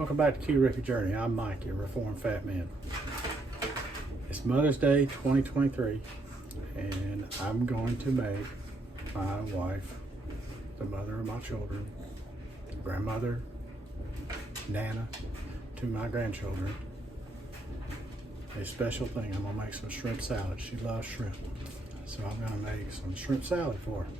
Welcome back to Keto Journey. I'm Mike, your reformed fat man. It's Mother's Day 2023, and I'm going to make my wife, the mother of my children, grandmother, Nana, to my grandchildren, a special thing. I'm gonna make some shrimp salad. She loves shrimp, so I'm gonna make some shrimp salad for her.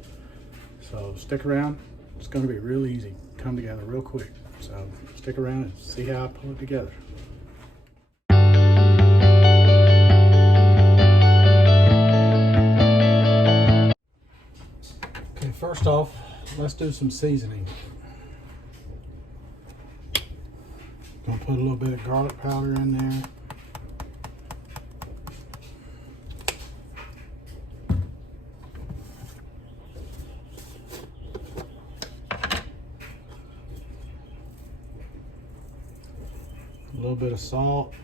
So stick around. It's gonna be real easy, come together real quick. So stick around and see how I pull it together. Okay, first off, let's do some seasoning. Gonna put a little bit of garlic powder in there. A little bit of salt.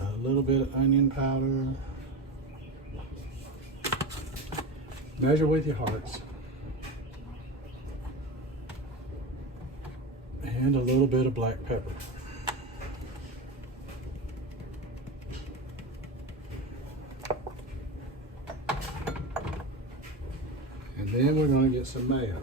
A little bit of onion powder. Measure with your hearts. And a little bit of black pepper. And then we're going to get some mayo.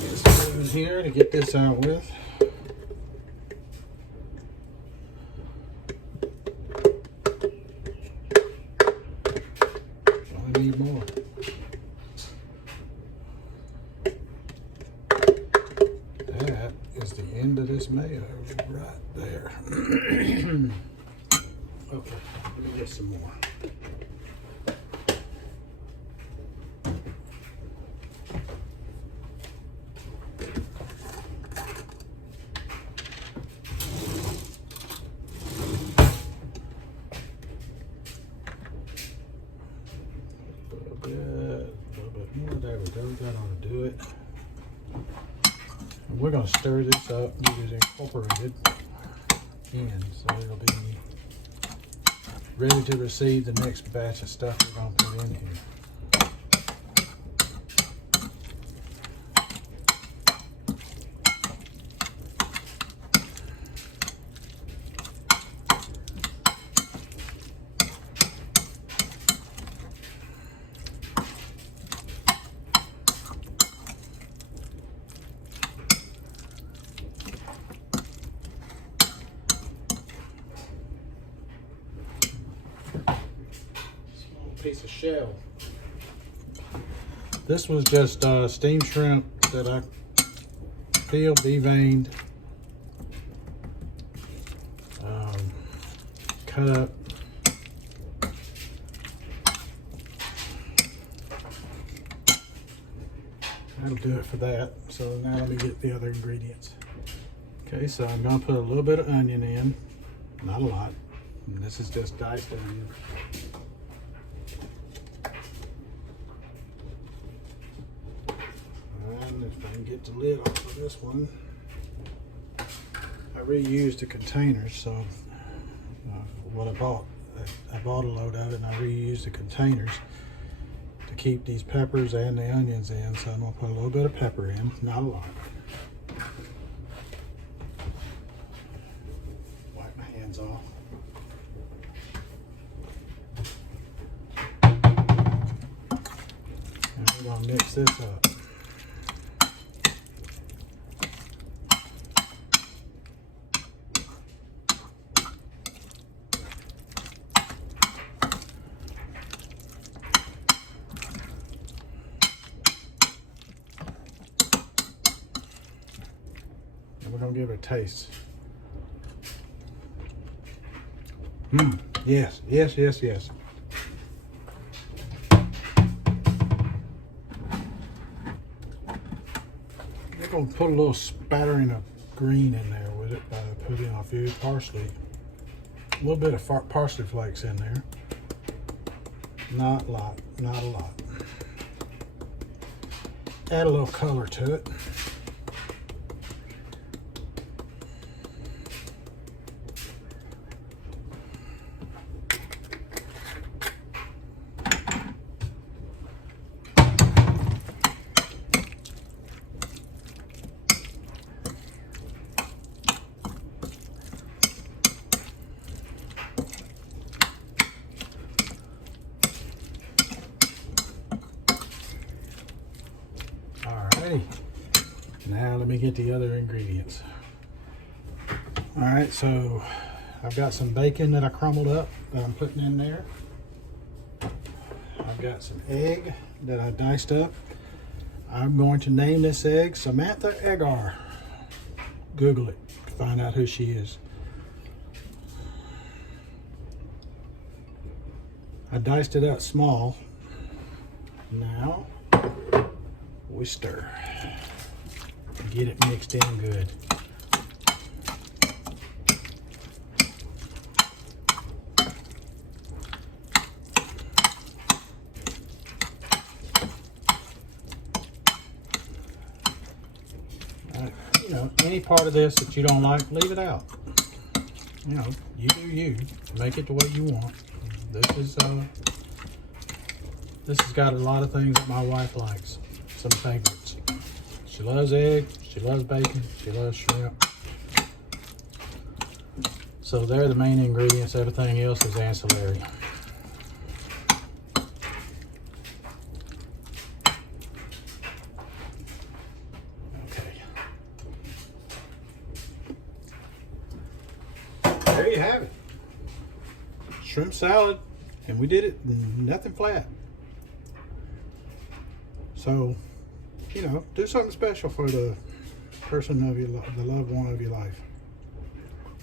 Get some in here to get this out with. I need more. That is the end of this mayo right there. Okay, let me get some more. A little bit more. There we go. That ought to do it. And we're going to stir this up, get it incorporated in, so it'll be ready to receive the next batch of stuff we're going to put in here. Piece of shell. This was just steamed shrimp that I peeled, deveined, cut up. That'll do it for that. So now let me get the other ingredients. Okay, so I'm going to put a little bit of onion in, not a lot. And this is just diced onion. If I can get the lid off of this one. I reused the containers, so what I bought a load of it, and I reused the containers to keep these peppers and the onions in. So I'm gonna put a little bit of pepper in, not a lot. Wipe my hands off. And we're gonna mix this up. We're gonna give it a taste. Yes, yes, yes, yes. We're gonna put a little spattering of green in there with it. Put in a few parsley, a little bit of parsley flakes in there. Not a lot, not a lot. Add a little color to it. Alrighty, now let me get the other ingredients. Alright, so I've got some bacon that I crumbled up that I'm putting in there. I've got some egg that I diced up. I'm going to name this egg Samantha Eggar. Google it to find out who she is. I diced it up small. Now we stir. Get it mixed in good. You know, any part of this that you don't like, leave it out. You know, you do you. Make it the way you want. This has got a lot of things that my wife likes. Some favorites. She loves egg, she loves bacon, she loves shrimp. So they're the main ingredients. Everything else is ancillary. Okay. There you have it. Shrimp salad, and we did it nothing flat. So, you know, do something special for the person of your, the loved one of your life.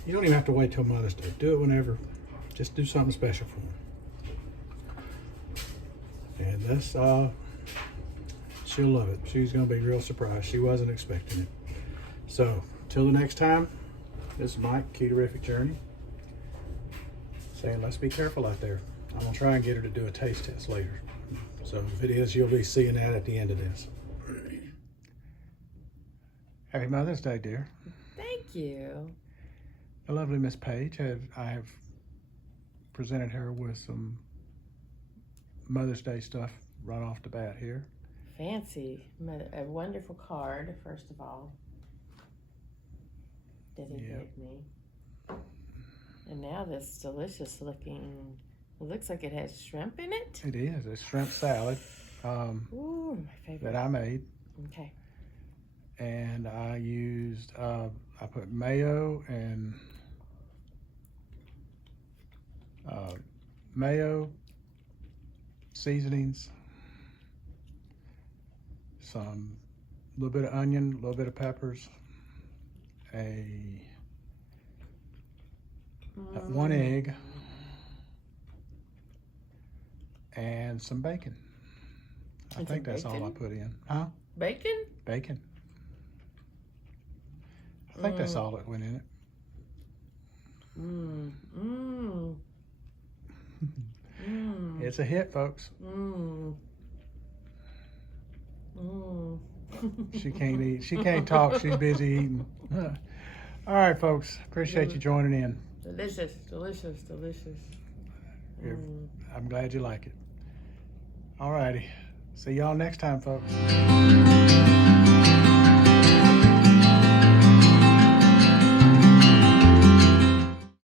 You don't even have to wait till Mother's Day. Do it whenever. Just do something special for them. And that's, she'll love it. She's gonna be real surprised. She wasn't expecting it. So, till the next time, this is Mike, Ketorific Journey, saying let's be careful out there. I'm gonna try and get her to do a taste test later. So if it is, you'll be seeing that at the end of this. Happy Mother's Day, dear. Thank you. The lovely Miss Page, I have presented her with some Mother's Day stuff right off the bat here. Fancy. A wonderful card, first of all, that he gave me. And now this delicious looking, it looks like it has shrimp in it. It is. It's shrimp salad. Ooh, my favorite. That I made. Okay. And I used, I put mayo and mayo, seasonings, some little bit of onion, a little bit of peppers, one egg, and some bacon. I think that's all I put in. Huh? Bacon? Bacon. I think that's all that went in it. It's a hit, folks. She can't eat. She can't talk. She's busy eating. All right, folks. Appreciate you joining in. Delicious, delicious, delicious. I'm glad you like it. All righty. See y'all next time, folks.